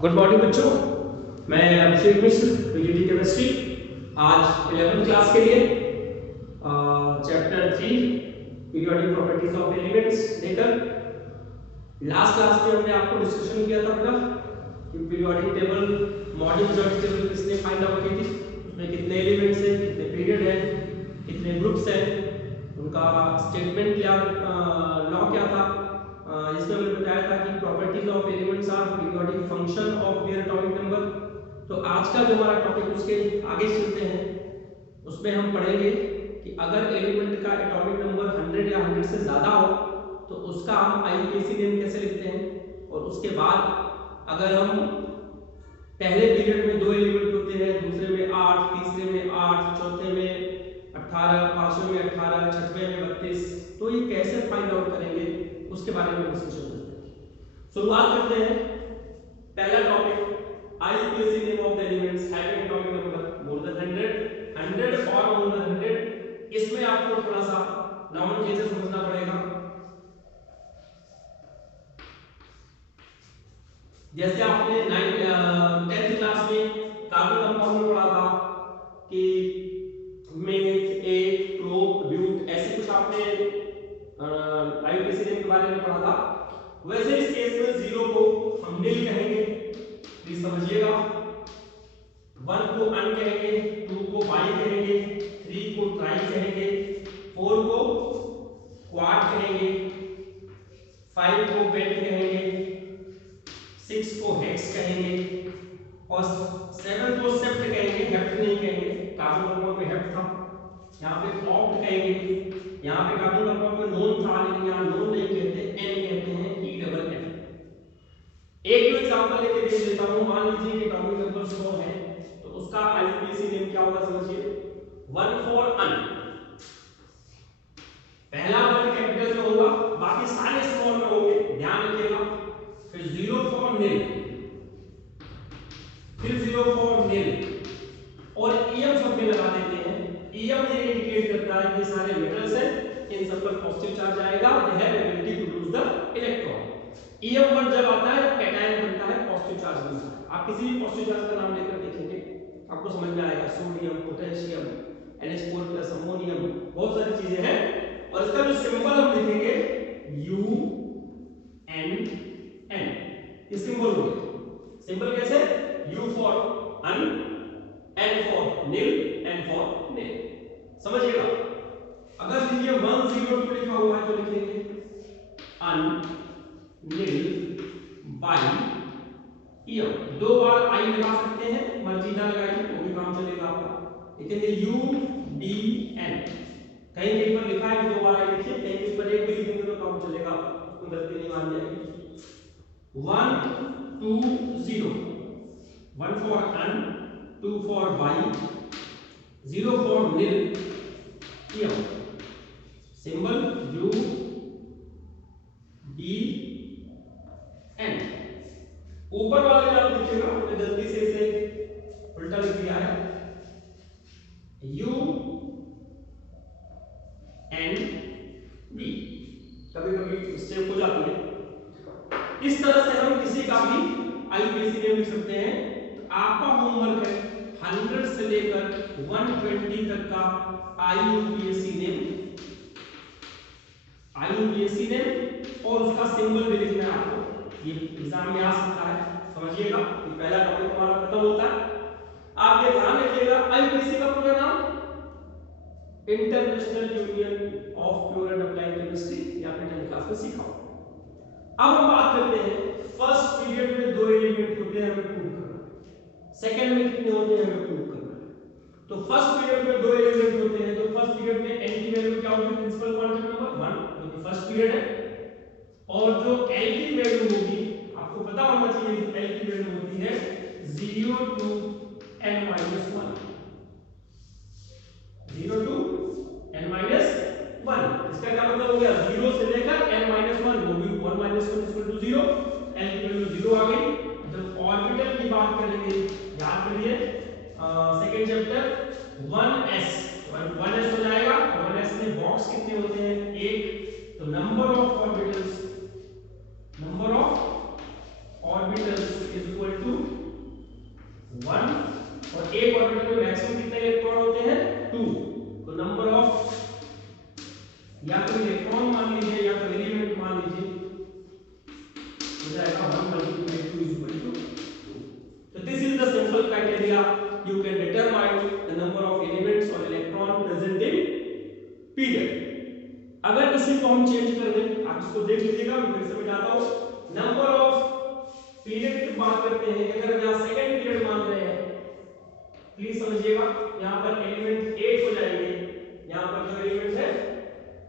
Good morning बच्चों, मैं अभिषेक मिश्र, PGT chemistry. आज 11th क्लास के लिए chapter 3 periodic properties of elements लेकर लास्ट क्लास में हमने आपको डिस्कशन किया था अपना कि periodic table, modern periodic table किसने फाइंड आउट की थी, उसमें कितने एलिमेंट्स हैं, कितने पीरियड हैं, कितने ग्रुप्स हैं, उनका स्टेटमेंट क्या, लॉ क्या था, जिसमें हमने बताया था कि properties of elements are periodic function of their atomic number. तो आज का जो हमारा टॉपिक उसके आगे चलते हैं, उसमें हम पढ़ेंगे कि अगर एलिमेंट का एटॉमिक नंबर 100 या 100 से ज्यादा हो तो उसका हम आईयूपीएसी नेम कैसे लिखते हैं, और उसके बाद अगर हम पहले पीरियड में 2 एलिमेंट होते हैं, दूसरे में 8, तीसरे में 8, चौथे में 18, पांचवें में 18, छठवें में 32, तो ये कैसे फाइंड आउट करेंगे उसके बारे में डिस्कशन करते हैं। शुरुआत करते हैं। पहला topic, IUPAC name of the elements having atomic number more than 100 और मोर देन 100। इसमें आपको थोड़ा सा नॉमेनक्लेचर समझना पड़ेगा। जैसे आपने 10th क्लास में कार्बन कंपाउंड में पढ़ा था कि मेथ, एक, प्रोप, ब्यूट, ऐसे कुछ आपने आईयूपीएसी नेम के बारे में पढ़ा था। वैसे इस केस में 0 को हम नील कहेंगे, प्लीज समझिएगा। 1 को अन कहेंगे, 2 को बाई कहेंगे, 3 को ट्राई कहेंगे, 4 को क्वाड कहेंगे, 5 को पेंट कहेंगे, 6 को हेक्स कहेंगे और 7 को सेप्ट कहेंगे। हेप्ट नहीं कहेंगे, कार्बन कंपाउंड में हेप्ट था, यहाँ पे ऑक्ट कहेंगे। यहाँ पे कार्बन कंपाउंड में नोन था, लेकिन यहाँ नोन नहीं कहते, एन कहते हैं, ई डबल एन। एक दो एग्जांपल लेके देख लेता हूं। मान लीजिए कि एटॉमिक नंबर 100 है, तो उसका आईयूपीएसी नेम क्या होगा समझिए। 1 फॉर अन, पहला वर्ड कैपिटल में होगा, बाकी सारे स्मॉल में होंगे, ध्यान रखिएगा। फिर 0 फॉर नील, फिर 0 फॉर नील और ईएम सब में लगा देते हैं। ईएम ये इंडिकेट करता है कि सारे मेटल्स हैं, इन सब पर पॉजिटिव चार्ज आएगा, they have ability to lose the electron. Ium word जब आता है कैटायन बनता है, पॉजिटिव चार्ज बनता है। आप किसी भी पॉजिटिव चार्ज का नाम लेकर देखेंगे आपको समझ में आएगा। सोडियम, पोटेशियम, NH4+ अमोनियम, बहुत सारी चीजें हैं। और इसका जो सिंबल हम लिखेंगे UNN, ये सिंबल हो गया। सिंबल कैसे? U फॉर अन, N for Neel, N for Neel. समझिएगा। अगर लीजिए 102 लिखा हुआ है तो लिखेंगे अन नील बाई ईएम। 2 बार आई लगा सकते हैं, मर्जी ना लगाइए वो भी काम चलेगा आपका। लिखेंगे UDN। कहीं कहीं पर लिखा है 2 बार आई लिखिए, कहीं कहीं पर एक भी लिखेंगे तो काम चलेगा, उसमें गलती नहीं मान जाएगी। 1 2 0, 1 for un, 2 for bi, 0 for nil, ium. Symbol UDN। ऊपर वाले आप देखिएगा, हमने गलती से इसे उल्टा लिख दिया है, UND। कभी कभी मिस्टेक हो जाती है। इस तरह से हम किसी का भी आईयूपीएसी नेम लिख सकते हैं। तो आपका होमवर्क है 100 से लेकर 120 तक का आईयूपीएसी नेम और उसका सिंबल भी लिखना है आपको। ये एग्जाम में आ सकता है, समझिएगा। ये पहला टॉपिक हमारा खत्म होता है। आप ये ध्यान रखिएगा, आईयूपीएसी का पूरा नाम international union of pure and applied chemistry, ये आपने 10th क्लास में सीखा होगा। अब हम बात करते हैं, फर्स्ट पीरियड में 2 एलिमेंट होते हैं, हमें प्रूव करना है। सेकंड में कितने होते हैं, हमें प्रूव करना है। तो फर्स्ट पीरियड में 2 एलिमेंट होते हैं, तो फर्स्ट पीरियड में n की वैल्यू क्या होगी, प्रिंसिपल क्वांटम नंबर 1, जो कि फर्स्ट पीरियड है। और जो l की वैल्यू होगी, आपको पता होना चाहिए कि l की वैल्यू होती है 0 to n-1, 0 to n-1। इसका क्या मतलब हो गया, 0 से लेकर n-1, वो भी 1 - 1 = 0, l की वैल्यू 0 आ गई। जब ऑर्बिटल की बात करेंगे, याद करिए सेकंड चैप्टर 1s, 1s हो जाएगा। और 1s में बॉक्स कितने होते हैं, 1। तो number of orbitals is equal to 1 और एक ऑर्बिटल में मैक्सिमम कितने इलेक्ट्रॉन होते हैं 2। तो नंबर ऑफ या तो इलेक्ट्रॉन मान लीजिए या तो एलिमेंट मान लीजिए, हो जाएगा 1 × 2 = 2। So this is the simple criteria you can determine the number of elements or electron present in period। अगर इसी को हम चेंज कर दें, आप इसको देख लीजिएगा, मैं फिर से मिटाता हूं। नंबर ऑफ पीरियड की बात करते हैं, अगर हम यहां सेकंड पीरियड मान रहे हैं, प्लीज समझिएगा, यहां पर एलिमेंट 8 हो जाएंगे, यहां पर जो एलिमेंट है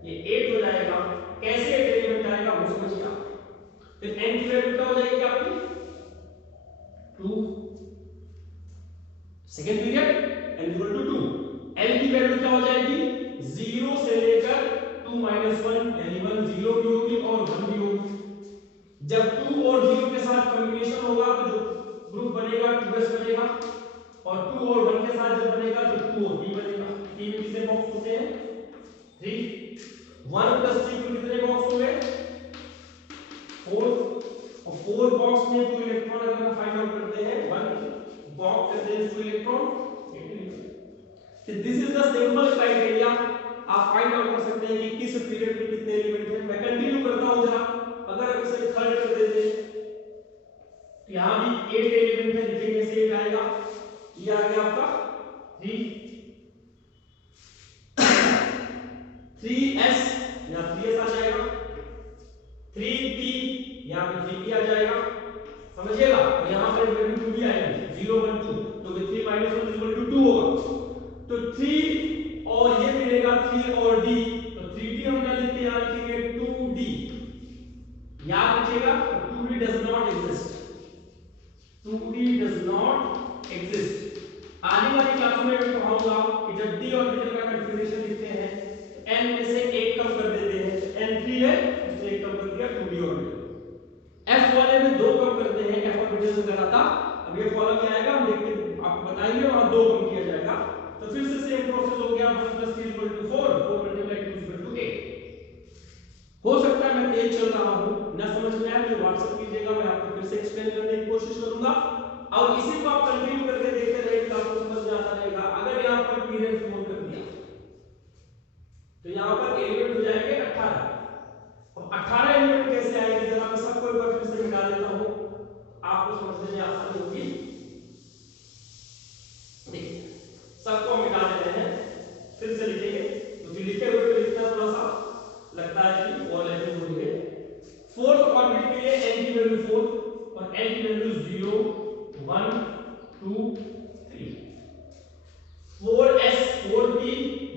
ये 8 हो जाएगा। कैसे 8 एलिमेंट आएगा वो समझिए आप। फिर n की वैल्यू क्या हो जाएगी आपकी 2, सेकंड पीरियड n = 2। l की वैल्यू क्या हो जाएगी 0 से लेकर 2 - 1, यानी 1 0 भी होगी और 1 भी होगी। जब 2 और 0 के साथ कॉम्बिनेशन होगा तो जो ग्रुप बनेगा 2s बनेगा, और 2 और 1 के साथ जब बनेगा तो 2 और 3 बनेगा। 3 में कितने बॉक्स होते हैं 3, 1 + 3 में कितने बॉक्स हो गए 4, और 4 बॉक्स में 2 इलेक्ट्रॉन अगर हम फाइंड आउट करते हैं 1 box contains 2 electron. So this is the simple criteria, आप फाइंड आउट कर सकते हैं कि किस पीरियड में कितने एलिमेंट हैं। मैं कंटिन्यू करता हूं जरा, अगर हम इसे थर्ड कर देते हैं तो यहां भी 8 एलिमेंट है, लिखेंगे से 8 आएगा, ये आ गया आपका 3s, यहां 3s आ जाएगा, 3p यहां पे 3p आ जाएगा, समझिएगा। और यहां पर वैल्यू 2 भी आएगी 0 1 2, तो 3 - 1 = 2 होगा। तो 3 और ये मिलेगा 3 और d, तो 3d हम क्या लिखते हैं यहां लिखेंगे 2d, याद रखिएगा 2d does not exist, 2d does not exist. आने वाली क्लासों में मैं पढ़ाऊंगा कि जब d ऑर्बिटल का कन्फिग्रेशन लिखते हैं n में से एक कम कर देते हैं, n 3 है इसलिए एक कम कर दिया 2d ऑर्बिटल। f वाले में 2 कम करते हैं, f ऑर्बिटल से करा था, अब ये फॉलो क्या आएगा हम देखते आपको बताएंगे, वहां 2 कम किया जाएगा। तो फिर से सेम प्रोसेस हो गया, 1 + 3 = 4, 4 × 2 = 8। हो सकता है मैं तेज चल रहा हूं, ना समझ में आए तो व्हाट्सएप कीजिएगा, मैं आपको फिर से एक्सप्लेन करने की कोशिश करूंगा, और इसी को आप कंटिन्यू करके देखते रहेंगे, आपको समझ में आता रहेगा। अगर यहां पर पीरियड 4 कर दिया तो यहां पर एलिमेंट हो जाएंगे 18। अब 18 एलिमेंट कैसे आएंगे, जरा मैं सबको एक बार फिर से मिटा देता हूं, आपको समझने में आसानी होगी। देखिए सबको हम मिटा देते हैं, फिर से लिखेंगे, क्योंकि लिखे हुए पे लिखना थोड़ा सा लगता है कि ओवरलैपिंग हो रही है। फोर्थ ऑर्बिट के लिए n की वैल्यू 4 और n की वैल्यू 0 1 2 3, 4s 4p,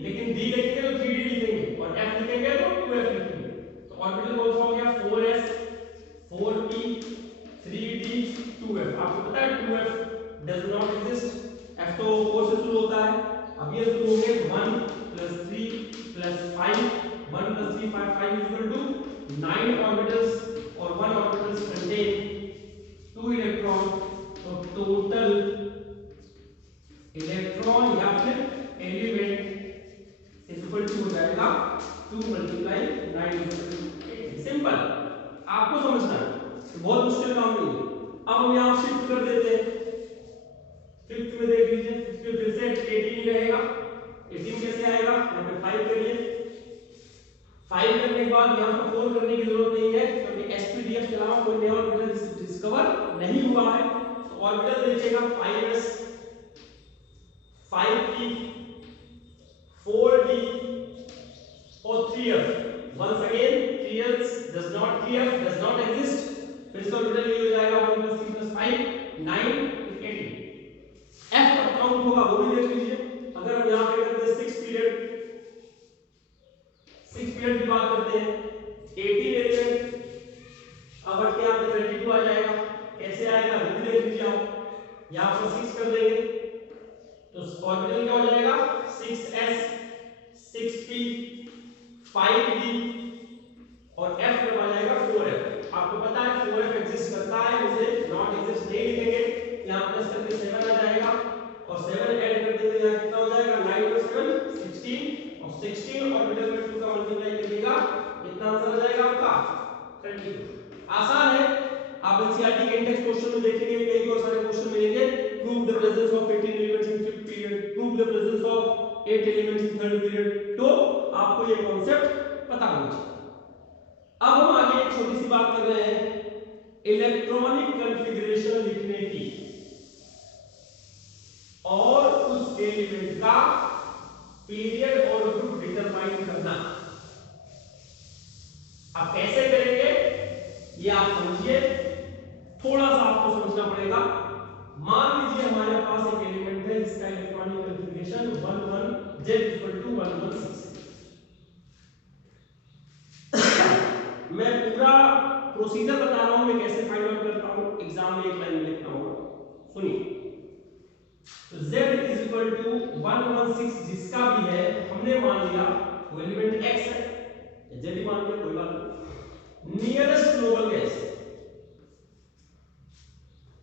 लेकिन d लिखेंगे तो 3d लिखेंगे और f लिखेंगे तो 2f लिखेंगे। तो ऑर्बिटल कौन सा हो गया 4s 4p 3d 2f। आपको पता है 2f does not exist, f तो 4 से शुरू होता है। अब ये शुरू होंगे 1 + 3 + 5, 1 + 3 5 = 9 ऑर्बिटल्स, और 1 ऑर्बिटल्स कंटेन 2 इलेक्ट्रॉन, तो टोटल इलेक्ट्रॉन या फिर एलिमेंट इक्वल टू हो जाएगा 2 × 9 = 8। सिंपल, आपको समझना है, बहुत मुश्किल काम नहीं है। अब हम यहां शिफ्ट कर देते हैं, फिफ्थ में देख लीजिए, फिर से 18 ही रहेगा। 18 कैसे आएगा, यहाँ पे 5 करिए, 5 करने के बाद यहाँ पर 4 करने की जरूरत नहीं है, क्योंकि sp/df के अलावा कोई नया ऑर्बिटल डिस्कवर नहीं हुआ है। तो ऑर्बिटल लीजिएगा 5s 5p 4d और 3f। once again 3s does not 3f does not exist, फिर से ऑर्बिटल ये हो जाएगा 1 + 3 + 5 9 18। f कब काउंट होगा वो भी देख लीजिए। अगर हम यहां पे करते हैं 6 पीरियड की बात करते हैं, 18 एलिमेंट, अब हट के यहां पे 22 आ जाएगा। कैसे आएगा वो भी देख लीजिए आप, यहां पर 6 कर देंगे तो ऑर्बिटल क्या हो जाएगा 6s 6p 5d और f कब आ जाएगा 4f। आपको पता है 4f एग्जिस्ट करता है, उसे नॉट एग्जिस्ट नहीं लिखेंगे, यहां प्लस करके 7 आ जाएगा और 7 ऐड कर देंगे, यहां कितना हो जाएगा 9 + 7 16, और 16 ऑर्बिटल में 2 का मल्टीप्लाई करिएगा, कितना आंसर आ जाएगा आपका 32। आसान है, आप एनसीईआरटी के इंडेक्स क्वेश्चन में देखेंगे, कई और सारे क्वेश्चन मिलेंगे, प्रूव द कॉन्सेप्ट पता होना चाहिए। अब हम आगे एक छोटी सी बात कर रहे हैं इलेक्ट्रॉनिक कॉन्फ़िगरेशन लिखने की और उस एलिमेंट का पीरियड और ग्रुप डिटरमाइन करना। आप कैसे करेंगे ये आप समझिए, थोड़ा सा आपको समझना पड़ेगा। मान लीजिए हमारे पास एक एलिमेंट है जिसका इलेक्ट्रॉनिक कॉन्फ़िगरेशन 11 z = 116। मैं पूरा प्रोसीजर बता रहा हूं, मैं कैसे फाइंड आउट करता हूं, एग्जाम में एक लाइन में लिखना होगा, सुनिए। तो z = 116 जिसका भी है, हमने मान लिया वो एलिमेंट x है, z ही मान लिया, कोई बात नहीं। Nearest noble gas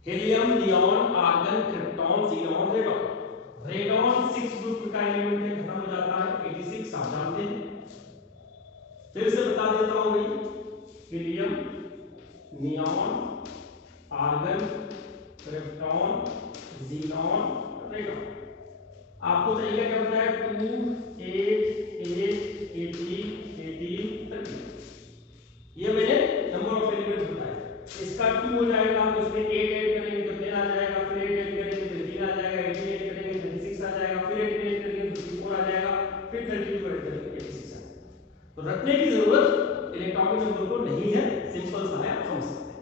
helium, neon, argon, krypton, xenon, radon. Radon 6 group का एलिमेंट है, खत्म हो जाता है 86, आप जानते हैं। फिर से बता देता हूं भाई, helium, neon, argon, krypton, xenon, radon. आपको तरीका क्या बताया, 2 8 8 18 18 30। ये मैंने नंबर ऑफ एलिमेंट्स बताए। इसका 2 हो जाएगा तो इसमें 8 ऐड करेंगे तो 10 आ जाएगा, फिर 8 ऐड करेंगे तो 3 आ जाएगा, 18 ऐड करेंगे तो 6 आ जाएगा, फिर 18 ऐड करेंगे तो 54 आ जाएगा, फिर 32 ऐड करेंगे तो 86 आ जाएगा। तो रखने की जरूरत इलेक्ट्रॉनिक नंबर को नहीं है, सिंपल सा है, आप समझ सकते हैं।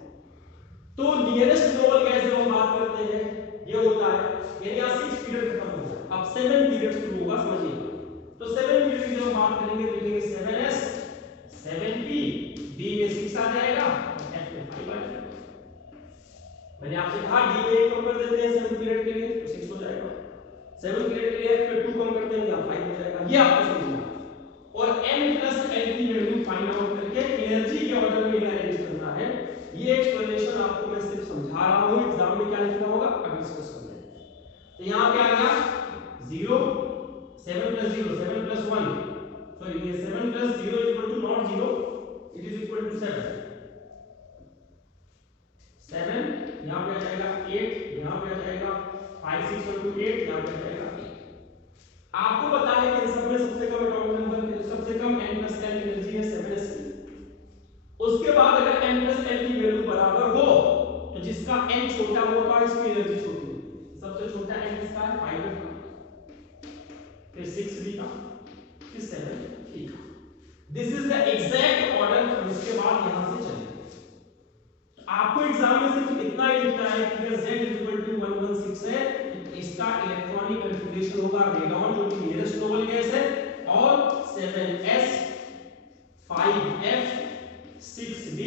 तो नियरेस्ट नोबल गैस जब हम बात करते हैं ये होता है, यानी यहाँ 6 पीरियड खत्म हो गया, अब 7 पीरियड शुरू होगा, समझिए। तो 7 पीरियड की जब हम बात करेंगे तो लिखेंगे 7s 7p, d में 6 आ जाएगा, f में 5 आ जाएगा। मैंने आपसे कहा d में 1 कम कर देते हैं 7 पीरियड के लिए तो 6 हो जाएगा, 7 पीरियड के लिए f में 2 कम कर देंगे तो 5 हो जाएगा। ये आपको समझना है। और n + l की वैल्यू फाइंड आउट करके एनर्जी के ऑर्डर में अरेंज करना है। ये एक्सप्लेनेशन आपको मैं सिर्फ समझा रहा हूं, एग्जाम में क्या लिखना होगा अब डिस्कस कर लेंगे। तो यहां पे आ गया 0, 7 + 0 7 + 1, सॉरी ये 7 + 0 = not 0, it is equal to 7 यहां पे आ जाएगा 8, यहां पे आ जाएगा 5 6 = 8, यहां पे आ जाएगा 8। आपको पता है कि इन सब में सबसे कम एटॉमिक नंबर, सबसे कम n + l एनर्जी है 7s की। उसके बाद अगर n + l की वैल्यू बराबर हो तो जिसका n छोटा होगा इसकी एनर्जी छोटी होगी। सबसे छोटा n किसका है, 5 का, फिर 6d का, फिर 7d का। This is the exact order. इसके बाद यहां से चलेंगे। आपको एग्जाम में सिर्फ इतना ही लिखना है कि z = 116 है, इसका इलेक्ट्रॉनिक कॉन्फ़िगरेशन होगा रेडॉन जो कि नियरेस्ट नोबल गैस है, और 7s 5f 6d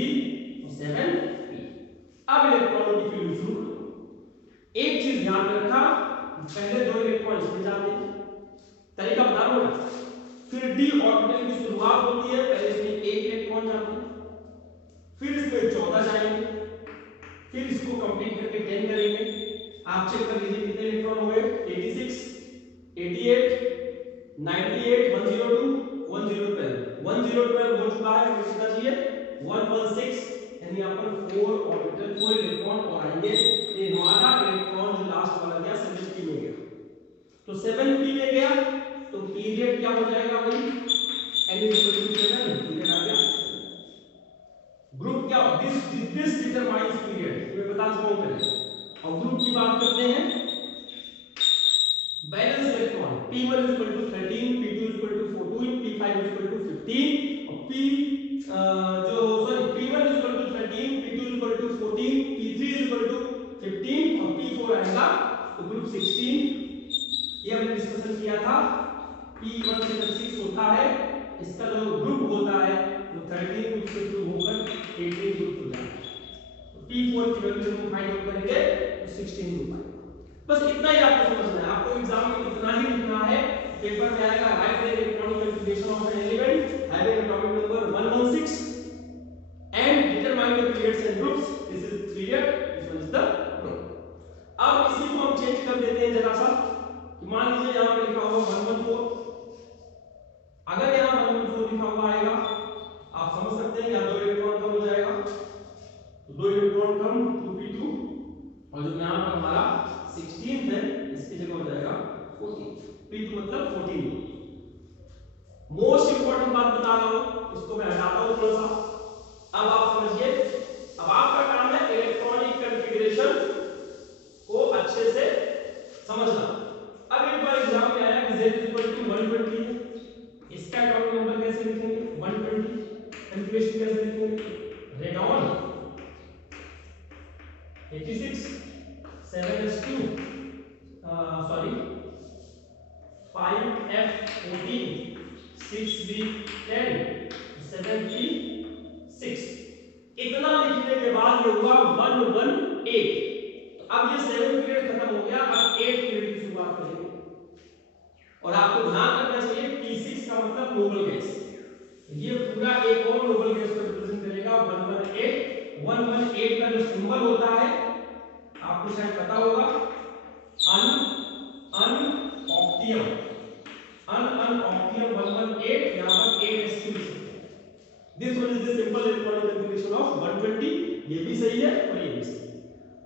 7p। अब इलेक्ट्रॉनों की फील्ड शुरू करो। एक चीज ध्यान में रखा, पहले 2 इलेक्ट्रॉन इसमें जाते हैं, तरीका बता दो ना। फिर d ऑर्बिटल की शुरुआत होती है, पहले इसमें 1 इलेक्ट्रॉन जाते हैं, फिर इसमें 14 जाएंगे, फिर इसको कंप्लीट करके 10 करेंगे। आप चेक कर लीजिए कितने इलेक्ट्रॉन हुए, 86 88 98 102 1012 1012 हो चुका है। हमें कितना चाहिए, 116, यानी यहां पर 4 ऑर्बिटल 4 इलेक्ट्रॉन और आएंगे। ये हमारा इलेक्ट्रॉन जो लास्ट वाला गया 7p में गया, तो 7p में गया तो पीरियड क्या हो जाएगा भाई, n = 7 पीरियड आ गया। ग्रुप क्या, दिस डिटरमाइंस पीरियड, मैं बता चुका हूं पहले। और ग्रुप की बात करते हैं, balance electron p1 = 13, p2 = 14, p5 = 15 और p1 = 13, p2 = 14, p3 = 15 और p4 आएगा तो ग्रुप 16। ये हमने डिस्कशन किया था, p1 से जब 6 होता है इसका जो ग्रुप होता है वो 13 ग्रुप से शुरू होकर 18 ग्रुप हो जाता है। तो p4 की वैल्यू हम फाइंड आउट करेंगे तो 16 ग्रुप आएगा। बस इतना ही आपको समझना है, आपको एग्जाम में इतना ही लिखना है। पेपर में आएगा right the electronic configuration of an element having atomic number 116 and determine the periods and groups. This is period, this one is the group. अब इसी को हम चेंज कर देते हैं जरा सा, कि मान लीजिए यहां पे लिखा हुआ 114, अगर यहां 114 लिखा हुआ आएगा आप समझ सकते हैं यहां 2 इलेक्ट्रॉन कम हो जाएगा, तो 2 इलेक्ट्रॉन कम 2p2, और जो यहां पर हमारा 16 है इसकी जगह हो जाएगा 14, p2 मतलब 14। मोस्ट इंपोर्टेंट इंपॉर्टेंट बात बता रहा हूं, इसको मैं हटाता हूं थोड़ा सा। अब आप समझिए, अब आपका काम है इलेक्ट्रॉनिक कॉन्फ़िगरेशन को अच्छे से समझना। अब एक बार एग्जाम में आया कि z 120 है, इसका एटॉमिक नंबर कैसे लिखेंगे 120, कॉन्फ़िगरेशन कैसे लिखेंगे, radon 86 7s2 sorry 5f14 6b10 7p6, इतना लिखने के बाद ये हुआ 118। अब ये 7 पीरियड खत्म हो गया, अब 8 पीरियड की शुरुआत करेंगे। और आपको ध्यान रखना चाहिए P6 का मतलब नोबल गैस, ये पूरा एक और नोबल गैस को रिप्रेजेंट करेगा 118। 118 का जो सिंबल होता है आपको शायद पता होगा, अनऑक्टियम, अनऑक्टियम 118, यहां पर 8s2। This one is the simple electronic configuration of 120, ये भी सही है और ये भी सही है।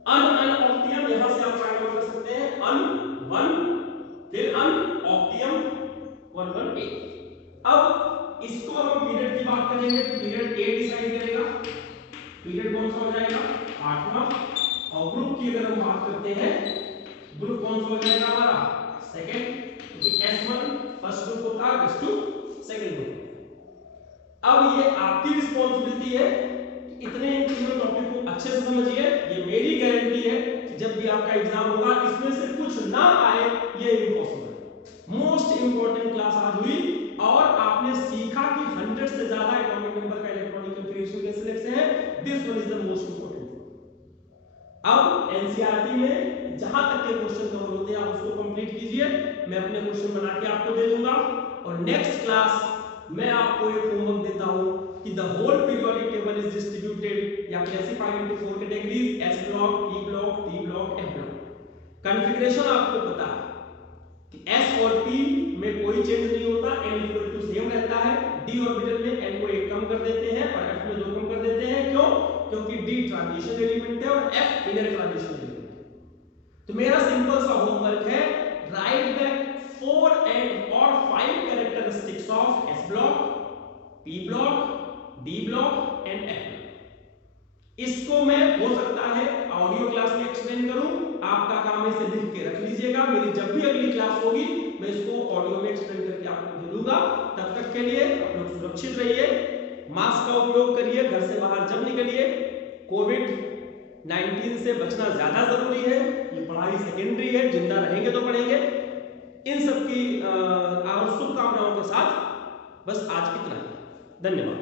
अनऑक्टियम यहां से आप फाइंड आउट कर सकते हैं, अन 1 फिर अनऑक्टियम 118। अब इसको हम पीरियड की बात करेंगे तो पीरियड 8 डिसाइड करेगा, पीरियड कौन सा हो जाएगा 8वां। और ग्रुप की अगर हम बात करते हैं, ग्रुप कौन सा हो जाएगा हमारा सेकंड, क्योंकि S1 फर्स्ट ग्रुप होता है, S2 सेकंड ग्रुप। अब ये आपकी रिस्पांसिबिलिटी है कि इतने इन तीनों टॉपिक को अच्छे से समझिए। ये मेरी गारंटी है कि जब भी आपका एग्जाम होगा इसमें से कुछ ना आए ये इम्पॉसिबल है। मोस्ट इंपॉर्टेंट क्लास आज हुई और आपने सीखा कि 100 से ज्यादा एटॉमिक नंबर का इलेक्ट्रॉनिक कॉन्फ़िगरेशन कैसे लिखते हैं। This one is the most important. अब एनसीईआरटी में जहां तक के क्वेश्चन कवर होते हैं आप उसको कंप्लीट कीजिए, मैं अपने क्वेश्चन बना के आपको दे दूंगा। और नेक्स्ट क्लास मैं आपको एक होमवर्क देता हूं कि the whole periodic table is distributed या classified into 4 categories, S block, P block, T block, F block. Configuration आपको पता है कि एस और पी में कोई चेंज नहीं होता, n इक्वल टू सेम रहता है। डी ऑर्बिटल में n को 1 कम कर देते हैं और f में 2 कम कर देते हैं। क्यों? क्योंकि d ट्रांजिशन एलिमेंट है और f इनर ट्रांजिशन एलिमेंट है। तो मेरा सिंपल सा होमवर्क है, right the 4 and or 5 characteristics of s block, p block, d block and f block। इसको मैं हो सकता है ऑडियो क्लास में एक्सप्लेन करूं, आपका काम है इसे लिख के रख लीजिएगा। मेरी जब भी अगली क्लास होगी मैं इसको ऑडियो में एक्सप्लेन करके आपको दे दूंगा। तब तक के लिए आप लोग सुरक्षित रहिए, मास्क का उपयोग करिए, घर से बाहर जब निकलिए। कोविड-19 से बचना ज्यादा जरूरी है, ये पढ़ाई सेकेंडरी है, जिंदा रहेंगे तो पढ़ेंगे। इन सब की शुभकामनाओं के साथ बस आज कितना ही, धन्यवाद।